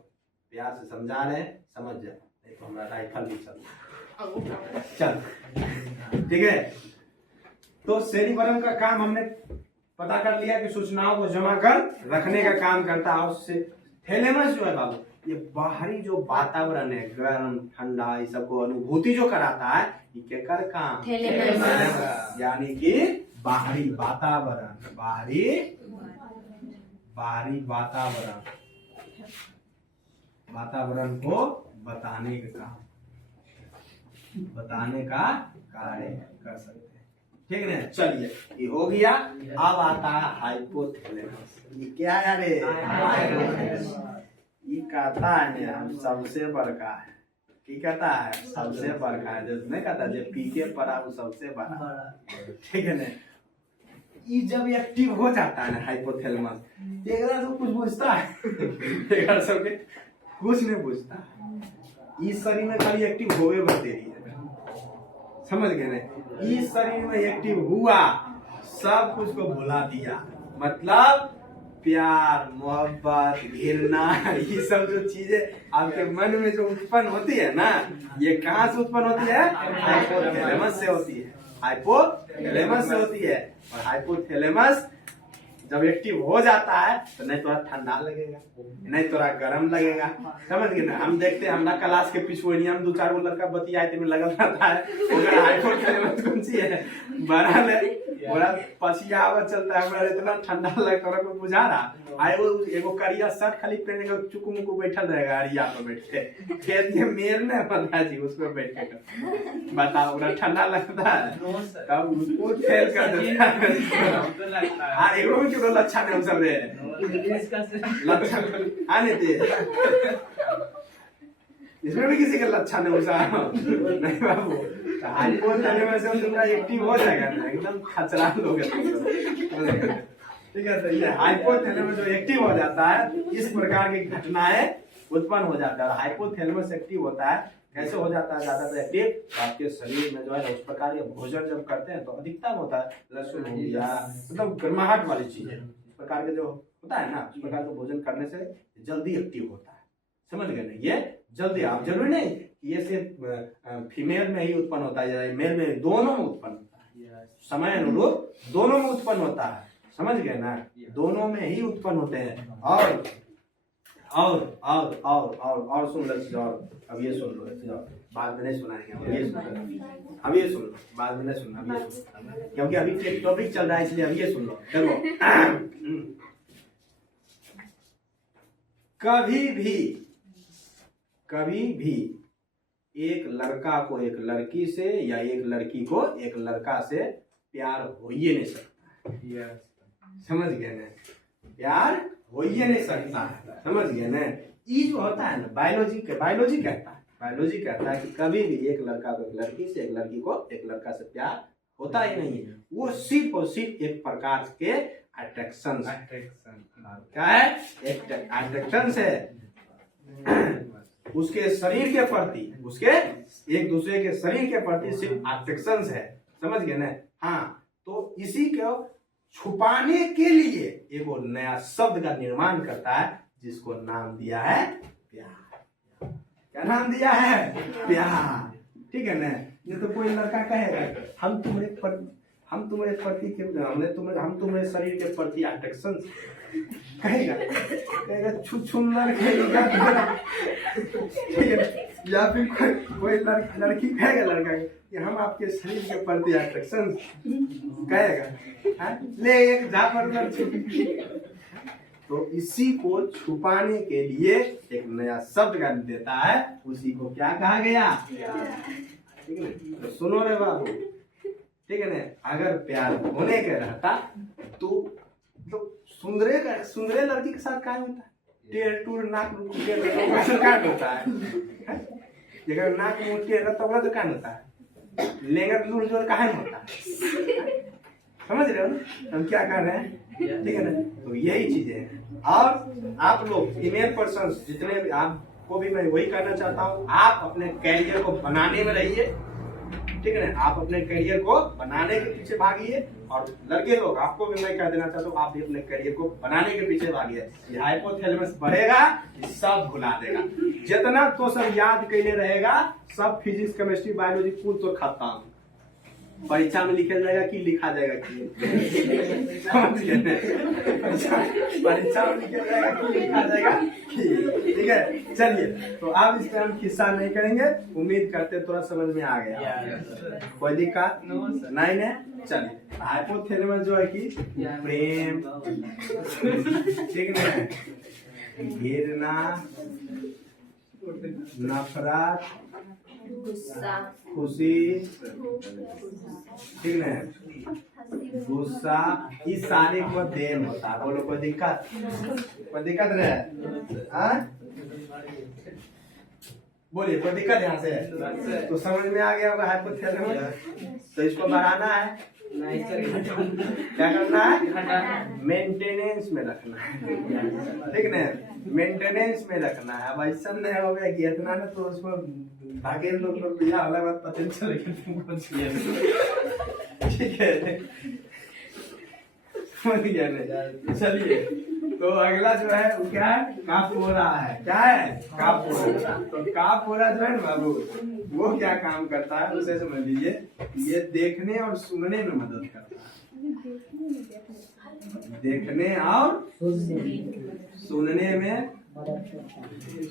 प्यार से समझा रहे हैं, समझ जाओ, नहीं तो हमारा राइफल भी चल, ठीक है। तो सेरिब्रम का काम हमने पता कर लिया कि सूचनाओं को जमा कर रखने का काम करता है। उससे थैलेमस जो है बाबू, ये बाहरी जो वातावरण है, गर्म ठंडा, ये सबको अनुभूति जो कराता है, ये क्या कर काम? थैलेमस। यानी कि बाहरी वातावरण, बाहरी वातावरण को बताने का काम, बताने का कार्य कर सकते हैं, ठीक है ना। चलिए ये हो गया। अब आता है हाइपोथैलेमस। ये क्या है रे? ये कहता है हम सबसे बड़का है। की कहता है? सबसे बड़का है। जब नहीं कहता जब पीके पड़ा वो सबसे बड़ा, ठीक है ना। ये जब एक्टिव हो जाता है ना हाइपोथैलेमस, एक सब कुछ बुझता है, एक सब के कुछ नहीं बुझता। इस शरीर में खाली एक्टिव होवे बस देरी है, समझ गए ना। इस शरीर में एक्टिव हुआ, सब कुछ को भुला दिया। मतलब प्यार, मोहब्बत, घृणा, ये सब जो चीजें आपके मन में जो उत्पन्न होती है ना, ये कहाँ से उत्पन्न होती है? हाइपोथैलेमस से होती है, हाइपोथैलेमस से होती है। और हाइपोथैलेमस जब एक्टिव हो जाता है तो नहीं थोड़ा ठंडा लगेगा, नहीं थोड़ा गर्म लगेगा, समझ गए ना। हम देखते हैं हमारा क्लास के पीछे हम 2-4 गो लड़का बतियाते में लगल रहता है, हाइपोथैलेमस कौन सी है, बड़ा पसीना आवा चलता है, बड़ा इतना ठंडा लगता है, कोई बुझा रहा आए। वो एगो करिया शर्ट खाली पहने के चुकू मुकू बैठल रहेगा अरिया पे बैठ के, खेत के मेर ने पता जी उसको बैठ के बताओ, बड़ा ठंडा लगता है, तब उसको फेल कर देता है। हाँ एगो में क्यों लक्षण है सब रे, लक्षण आने दे, इसमें भी किसी का लक्षण है उसा नहीं बाबू। हाइपोथैलेमस में तुमका एक्टिव हो जाएगा ना, एकदम खचरा लोग, ठीक है। तो ये हाइपोथैलेमस जो एक्टिव हो जाता है, इस प्रकार की घटनाएं उत्पन्न हो जाता है। हाइपोथैलेमस एक्टिव होता है, कैसे हो जाता है ज्यादातर एक्टिव? आपके शरीर में जो है उस प्रकार के भोजन जब करते हैं तो अधिकतम होता है, लहसुन हो गया, मतलब गर्माहट वाली चीजें, इस प्रकार के जो होता है ना, इस प्रकार के भोजन करने से जल्दी एक्टिव होता है, समझ गए ना। ये जल्दी, आप जरूरी नहीं ये सिर्फ फीमेल में ही उत्पन्न होता है, मेल में, दोनों में उत्पन्न होता है, समय अनुरूप दोनों में उत्पन्न होता है, समझ गए ना, दोनों में ही उत्पन्न होते हैं। और और सुन लो चीज, और अब ये सुन लो चीज, और बाद में नहीं सुनाएंगे, अब ये सुन लो, बाद में नहीं सुनना, अब ये सुन लो, क्योंकि अभी टॉपिक चल रहा है इसलिए अब ये सुन लो। देखो कभी भी एक लड़का को एक लड़की से या एक लड़की को एक लड़का से प्यार हो ही नहीं सकता। समझ गए ना, प्यार हो ही नहीं सकता है, समझ गए ना। ये जो होता है ना बायोलॉजी कहता है कि कभी भी एक लड़का को एक लड़की से, एक लड़की को एक लड़का से प्यार होता ही नहीं है। वो सिर्फ और सिर्फ एक प्रकार के अट्रैक्शन क्या है, अट्रैक्शन है उसके शरीर के प्रति, उसके एक दूसरे के शरीर के प्रति सिर्फ अट्रैक्शन है, समझ गए ना। हाँ, तो इसी को छुपाने के लिए एक और नया शब्द का निर्माण करता है जिसको नाम दिया है प्यार। क्या नाम दिया है? प्यार। ठीक है ना। ये तो कोई लड़का कहेगा हम तुम्हारे प्रति हम तुम्हारे शरीर के प्रति अट्रैक्शन, कहेगा छुछुंदर कहेगा, ठीक है। या फिर कोई लड़की कहेगा लड़का कि हम आपके शरीर के प्रति अट्रैक्शन, कहेगा ले एक जापर। तो इसी को छुपाने के लिए एक नया शब्द का देता है, उसी को क्या कहा गया? ठीक है ना। तो सुनो रे बाबू, ठीक है ना। अगर प्यार होने के रहता तो सुंदरे लड़की के साथ क्या होता है? टेर टूर नाक होता है। अगर नाक मुँह टेर तो क्या होता है? लेंगर लूर जोर कहा होता है? समझ रहे हो ना हम क्या कर रहे हैं? ठीक है ना। तो यही चीजें हैं। और आप लोग फीमेल पर्सन जितने भी, आपको भी मैं वही करना चाहता हूँ, आप अपने कैरियर को बनाने में रहिए, ठीक है ना। आप अपने करियर को बनाने के पीछे भागिए। और लड़के लोग, आपको भी मैं कह देना चाहता हूँ, आप भी अपने करियर को बनाने के पीछे भागिए। ये हाइपोथैलेमस बढ़ेगा, ये सब भुला देगा। जितना तो सब याद कैले रहेगा, सब फिजिक्स केमिस्ट्री बायोलॉजी कुल तो खत्म। परीक्षा में लिखा जाएगा कि लिखा जाएगा कि परीक्षा में लिखा जाएगा कि लिखा जाएगा कि, ठीक है। चलिए, तो अब इस पर हम किस्सा नहीं करेंगे। उम्मीद करते थोड़ा समझ में आ गया, कोई दिक्कत नहीं है। चलिए, हाइपोथैलेमस जो है कि प्रेम, ठीक है, घृणा, नफरत, खुशी, ठीक है, गुस्सा, इस सारे को देन होता है। बोलो कोई दिक्कत रहे? बोलिए कोई दिक्कत यहाँ से? तो समझ में आ गया होगा हाइपोथैलेमस। तो इसको बढ़ाना है, क्या करना है? मेंटेनेंस में रखना है, ठीक है। मेंटेनेंस में रखना है। अब ऐसा नहीं हो गया कि इतना ना तो उसको भागे लोग भैया अलग बात पता नहीं चलेगी तुमको, ठीक है। समझ गया नहीं? चलिए, तो अगला जो है वो क्या है? कापोरा है। क्या है? कापोरा। तो कापोरा जो है ना बाबू, वो क्या काम करता है उसे समझ लीजिए। ये देखने और सुनने में मदद करता है। देखने और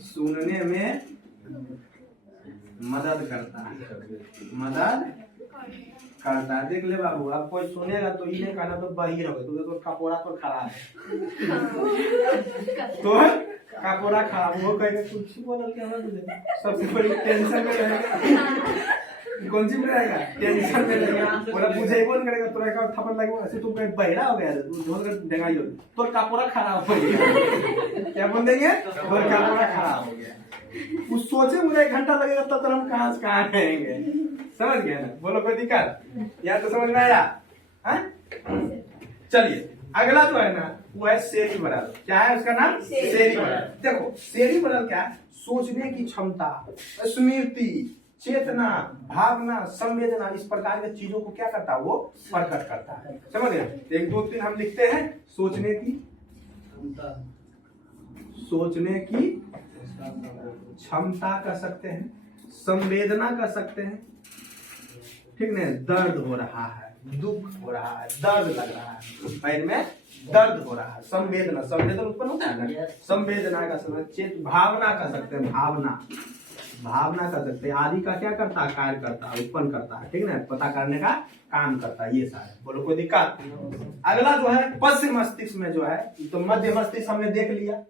सुनने में मदद करता है। देख ले बाबू, अब कोई सुनेगा तो ये नहीं कहना तो बहिर हो गया, तो कपोरा तो खराब है। तो कपोरा खराब वो कहेगा कुछ बोल के हमें सबसे बड़ी टेंशन में रहेगा। कौन सी में रहेगा? टेंशन में रहेगा। बोला पूछे कौन करेगा, तोरा का थप्पड़ लगेगा, ऐसे तू कहीं बहिरा हो गया, तू ढोल कर देगा यो तो कपोरा खराब हो गया। क्या बोल देंगे? तो कपोरा खराब हो गया। उस सोचे मुझे 1 घंटा लगेगा तब तो हम कहाँ से कहाँ रहेंगे। समझ गया ना? बोलो कोई दिक्कत? या तो समझ में आया? चलिए, अगला जो है ना वो है सेरिब्रल। क्या है उसका नाम? सेरिब्रल। देखो, सेरिब्रल क्या है? सोचने की क्षमता, स्मृति, चेतना, भावना, संवेदना, इस प्रकार के चीजों को क्या करता है? वो प्रकट करता है। समझ गए? 1 2 3 हम लिखते हैं। सोचने की क्षमता कर सकते हैं, संवेदना कर सकते हैं, ठीक है। दर्द हो रहा है, दुख हो रहा है, दर्द लग रहा है, पैर में दर्द हो रहा है, संवेदना, संवेदन उत्पन्न होता है ना, संवेदना का समय चेत, भावना कर सकते हैं, भावना, भावना कर सकते हैं, आदि का क्या करता है, कार्य करता है, उत्पन्न करता है, ठीक है ना, पता करने का काम करता है, ये सारे, बोलो कोई दिक्कत। अगला जो है पश्चिम मस्तिष्क में जो है, तो मध्य मस्तिष्क हमने देख लिया,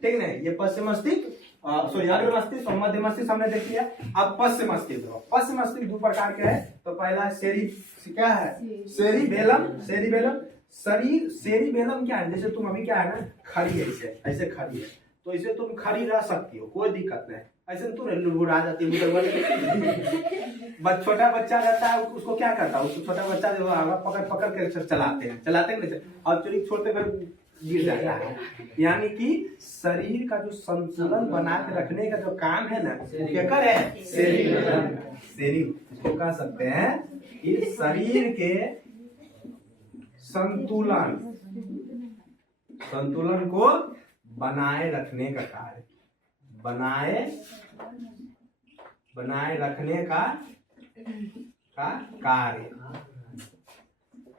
ठीक है, ये पश्चिम मस्तिष्क, सॉरी अग्र मस्तिष्क और मध्य मस्तिष्क हमने देख लिया। अब पश्चिम मस्तिष्क, पश्चिम मस्तिष्क दो प्रकार के है, तो पहला सेरी, क्या है, सेरिबेलम, सेरिबेलम, शरीर, सेरिबेलम क्या है, जैसे तुम अभी क्या है ना, खड़ी है, ऐसे ऐसे खड़ी है, तो इसे तुम खड़ी रह सकती हो, कोई दिक्कत नहीं, ऐसे तुम लुड़बुड़ा जाती है, छोटा बच्चा रहता है, उसको क्या करता है, उसको छोटा बच्चा जो पकड़ पकड़ के चलाते हैं, नहीं, और चोरी छोड़ते फिर गिर जाता है। यानी कि शरीर का जो संतुलन बना के रखने का जो काम है ना, वो क्या करे, सेरिबेलम, शरीर इसको कह सकते हैं कि शरीर के संतुलन, संतुलन को बनाए रखने का कार्य, बनाए रखने का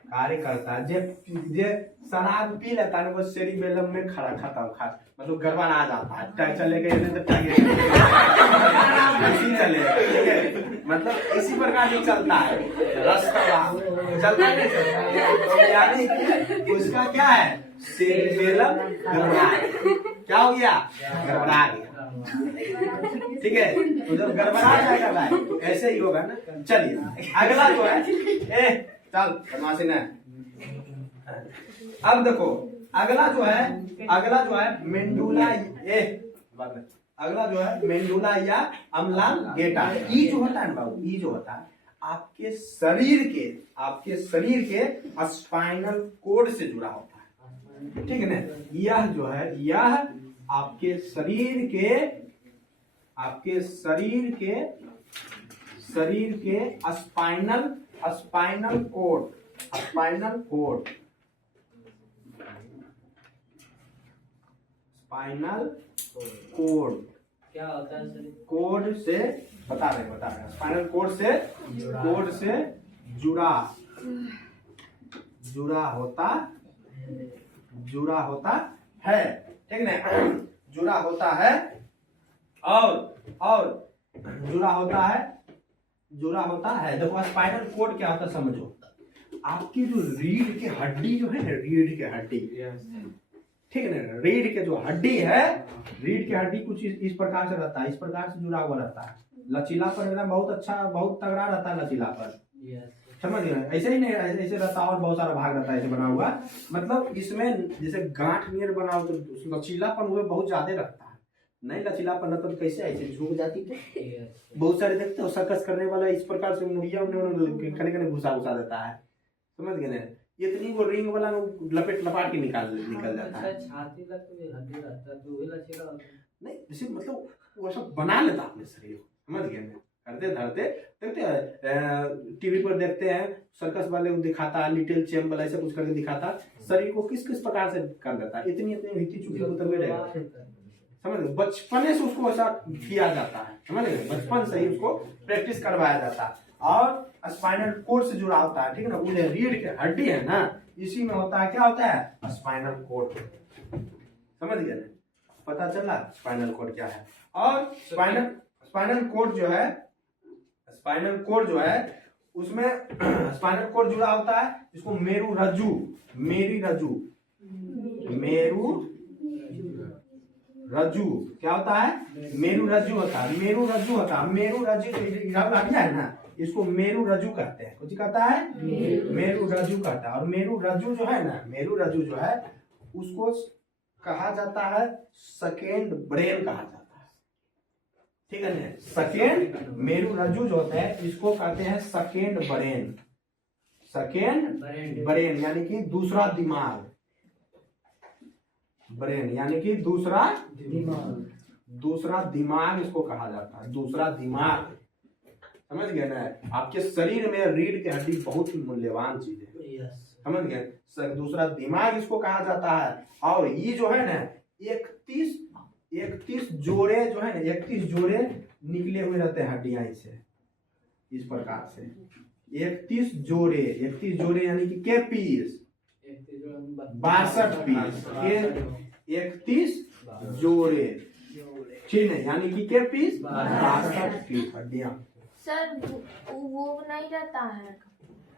कार्य करता है। जे शराब पी लेता है वो सेरिबेलम में खड़ा खत्म, मतलब गड़बड़ आ जाता है, चले गए तो चलेगा, ठीक है, मतलब इसी प्रकार से चलता है, रास्ता चलता नहीं चलता, तो यानी कि उसका क्या है, सेरिबेलम गड़बड़ा, क्या हो गया, गड़बड़ा गया, ठीक है, तो जब गड़बड़ा जाएगा भाई तो ऐसे ही होगा ना। चलिए अगला जो है, चल बदमाशी न, अब देखो अगला जो है मेंडुला, अगला जो है मेंडुला या अम्लांगेटा। ये जो होता है ना बाबू, ये जो होता है आपके शरीर के स्पाइनल कोड से जुड़ा होता है, ठीक है ना। यह जो है, यह आपके शरीर के स्पाइनल कोड क्या होता है सर? कोड से बता रहे स्पाइनल कोड से जुड़ा होता है, ठीक ना, जुड़ा होता है, और जुड़ा होता है। देखो स्पाइनल कोड क्या होता है समझो, आपकी जो रीढ़ की हड्डी जो है ना, रीढ़ की हड्डी, ठीक है ना, रीढ़ के जो हड्डी है, रीढ़ की हड्डी कुछ इस प्रकार से रहता है, इस प्रकार से जुड़ा हुआ रहता है, लचीलापन एकदम बहुत अच्छा, बहुत तगड़ा रहता है लचीलापन, समझ गए, ऐसे ही नहीं ऐसे रहता है, और बहुत सारा भाग रहता है ऐसे बना हुआ, मतलब इसमें जैसे गांठ नियर बना हो तो लचीलापन हुए बहुत ज्यादा रहता है, नहीं लचीलापन रहता तो कैसे ऐसे झुक जाती है। बहुत सारे देखते हो सर्कस करने वाला इस प्रकार से मुड़िया कने घुसा देता है, समझ गए ना, इतनी वो रिंग वाला लपाट के निकल जाता है। छाती तक तो हड्डी रहता है, तो वही लचीला होता है, नहीं जैसे मतलब वो सब बना लेता अपने शरीर को, समझ गए ना, करते धरते देखते हैं, टीवी पर देखते हैं सर्कस वाले को दिखाता है, लिटिल चैम्प वाला ऐसा कुछ करके दिखाता है, शरीर को किस प्रकार से कर देता है, इतनी हिट्टी चुकी होते रहेगा, समझ गए, बचपने से उसको ऐसा किया जाता है, समझ गए, बचपन से ही उसको प्रैक्टिस करवाया जाता है, और स्पाइनल कोड से जुड़ा होता है, ठीक है ना, वो रीढ़ की हड्डी है ना, इसी में होता है, क्या होता है, स्पाइनल कोड, समझ गए ना, पता चला स्पाइनल कोड क्या है। और स्पाइनल कोड जो है उसमें स्पाइनल कोड जुड़ा होता है, इसको मेरु रज्जु क्या होता है, मेरु रज्जु होता है, मेरु रज्जु है ना, इसको मेरु रज्जु कहते हैं, कुछ कहता है, मेरु रज्जु कहता है, और मेरु रज्जु जो है उसको कहा जाता है सेकेंड ब्रेन कहा जाता है, ठीक है ना, सेकेंड मेरु रज्जु जो होता है इसको कहते हैं सेकेंड ब्रेन, यानी कि दूसरा दिमाग, ब्रेन यानी कि दूसरा दिमाग इसको कहा जाता है, दूसरा दिमाग, समझ गए ना। आपके शरीर में रीढ़ की हड्डी बहुत ही मूल्यवान चीज है, समझ गए, दूसरा दिमाग इसको कहा जाता है। और ये जो है ना 31 जोड़े जो है ना, 31 जोड़े निकले हुए रहते हैं हड्डियां से, इस प्रकार से 31 जोड़े, 31 जोड़े यानी कि के पीस 62 पीस के 31 जोड़े, ठीक है, यानी कि के पीस 62 पीस हड्डियां। सर वो नहीं रहता है,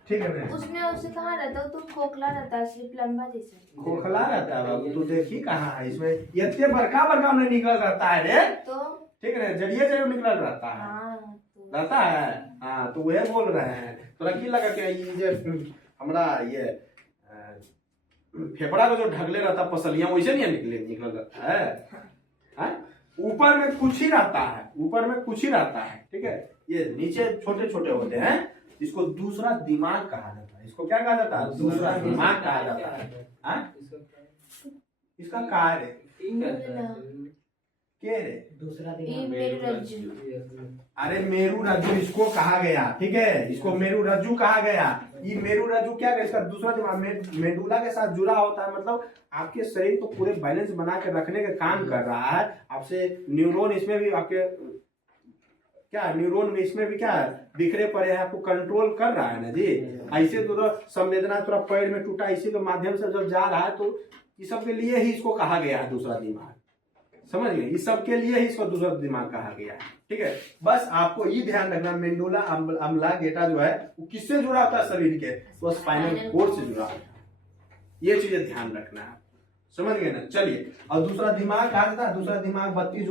ठीक है ना, उसमें उसे कहाँ रहता है, तो खोखला रहता है, सिर्फ लंबा जैसे खोखला रहता है बाबू, तू देखी कहाँ है इसमें, इतने बड़का में निकल रहता है रे, तो ठीक है ना, जरिए जरिए निकल रहता है, हाँ तो रहता है। हाँ तो वह बोल रहे हैं, तोरा की लगा कि ये जे हमरा ये फेफड़ा को जो ढकले रहता है पसलियां, वैसे नहीं निकल रहता है, हाँ? ऊपर में कुछ ही रहता है, ऊपर में कुछ ही रहता है, ठीक है, ये नीचे छोटे छोटे होते हैं, इसको दूसरा दिमाग कहा जाता है। इसको क्या कहा जाता है? दूसरा दिमाग कहा जाता है। हाँ? इसका कार्य क्या रे? दूसरा ये मेरू रज्जु, अरे मेरू रज्जु इसको कहा गया, ठीक है, इसको मेरू रज्जु कहा गया। ये मेरू रज्जु क्या है? इसका दूसरा दिमाग मेडुला के साथ जुड़ा होता है, मतलब आपके शरीर को पूरे बैलेंस बना के रखने का काम कर रहा है। आपसे न्यूरॉन इसमें भी आपके क्या न्यूरॉन में इसमें भी क्या है बिखरे पड़े हैं, आपको कंट्रोल कर रहा है ना जी। ऐसे तो संवेदना थोड़ा पैर में टूटा, इसी के माध्यम से जब जा रहा है, तो इस सब के लिए ही इसको कहा गया है दूसरा दिमाग, समझ गए? इस सब के लिए ही इसको दूसरा दिमाग कहा गया है, ठीक है। बस आपको ये ध्यान रखना, मेडुला ऑब्लांगेटा जो है वो किससे जुड़ा होता है शरीर के? वो स्पाइनल कोर्ड से जुड़ा होता है। ये चीजें ध्यान रखना है, समझ गए ना? चलिए, और दूसरा दिमाग कहा जाता है, दूसरा दिमाग 32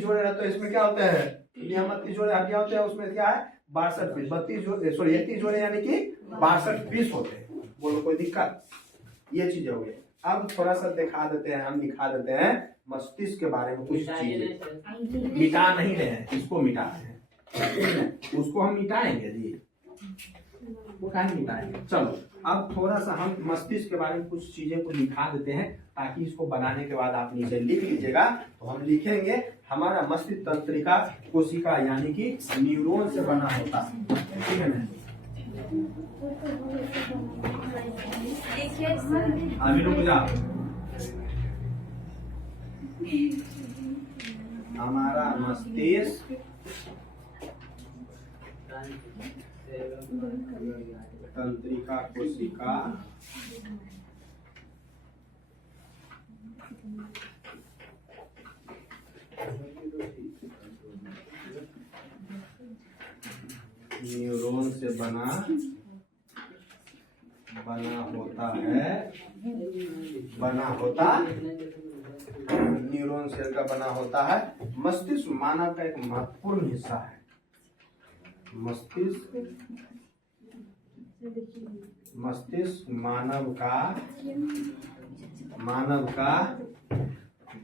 जोड़े रहते हैं। इसमें क्या होता है? 32 जोड़े हड्डियां होते हैं, उसमें क्या है 62 पीस, 32 जोड़े सॉरी 31 जोड़े यानी कि 62 पीस होते हैं। बोलो कोई दिक्कत? ये चीजें हो गई। अब थोड़ा सा दिखा देते हैं, हम दिखा देते हैं मस्तिष्क के बारे में कुछ चीजें। मिटा नहीं रहे हैं, इसको मिटा रहे हैं, उसको हम मिटाएंगे जी, वो कहीं मिटाएंगे। चलो अब थोड़ा सा हम मस्तिष्क के बारे में कुछ चीजें को लिखा देते हैं, ताकि इसको बनाने के बाद आप नीचे लिख लीजिएगा। तो हम लिखेंगे हमारा मस्तिष्क तंत्रिका कोशिका यानी कि न्यूरॉन से बना होता है, ठीक है ना? देखिए सर, अभी रुक जा। हमारा मस्तिष्क तंत्रिका कोशिका न्यूरॉन से बना होता न्यूरॉन सेल का बना होता है। मस्तिष्क मानव का एक महत्वपूर्ण हिस्सा है। मस्तिष्क मानव का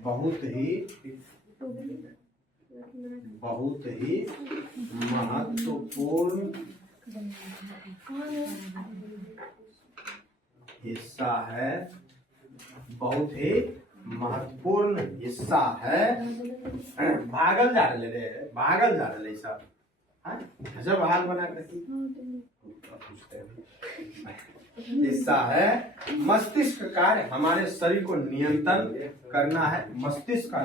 बहुत ही महत्वपूर्ण हिस्सा है, बहुत ही महत्वपूर्ण हिस्सा है। भागल जा रहे सब, जब हाल बना कर हिस्सा है। मस्तिष्क का कार्य हमारे शरीर को नियंत्रण करना है। मस्तिष्क का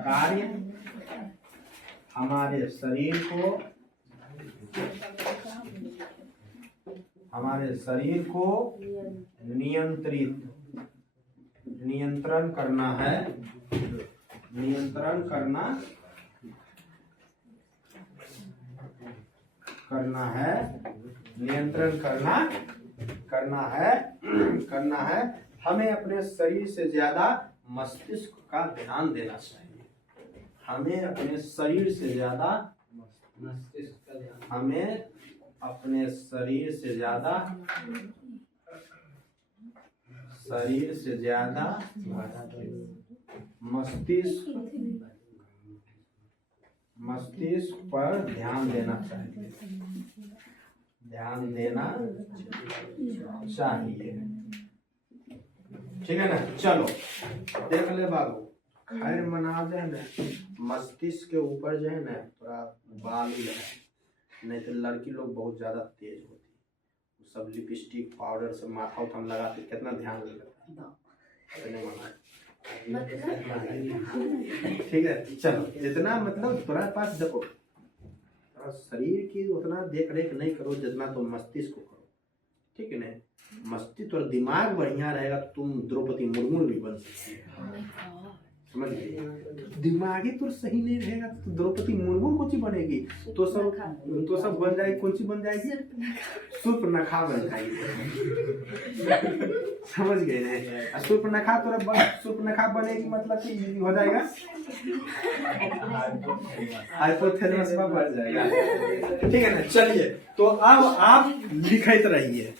कार्य हमारे शरीर को नियंत्रण करना है। हमें अपने शरीर से ज्यादा मस्तिष्क का ध्यान देना चाहिए। हमें अपने शरीर से ज्यादा मस्तिष्क पर ध्यान देना चाहिए, ठीक है ना? चलो देख ले बाबू, खैर मना जो है ना, मस्तिष्क के ऊपर जो है ना थोड़ा बाल है, नहीं तो लड़की लोग बहुत ज्यादा तेज होती है, सब लिपस्टिक पाउडर से माथा उठा लगाते, कितना ध्यान लगता है। ठीक है, चलो जितना मतलब तुम्हारे पास देखो शरीर की उतना देख रेख नहीं करो जितना तुम मस्तिष्क को करो, ठीक है ना। मस्तिष्क और दिमाग बढ़िया रहेगा तो तुम द्रौपदी मुर्मू भी बन सकती है, समझ गए। दिमागी तो सही नहीं रहेगा तो द्रौपदी मुर्मू कौन सी बनेगी, तो सब बन जाएगी, कौन सी बन जाएगी, सूर्पनखा बन जाएगी। समझ गए ना। सूर्पनखा सूर्पनखा बनेगी मतलब कि हो जाएगा हाइपोथैलेमस में बढ़ जाएगा, ठीक है ना। चलिए तो अब आप लिखते रहिए।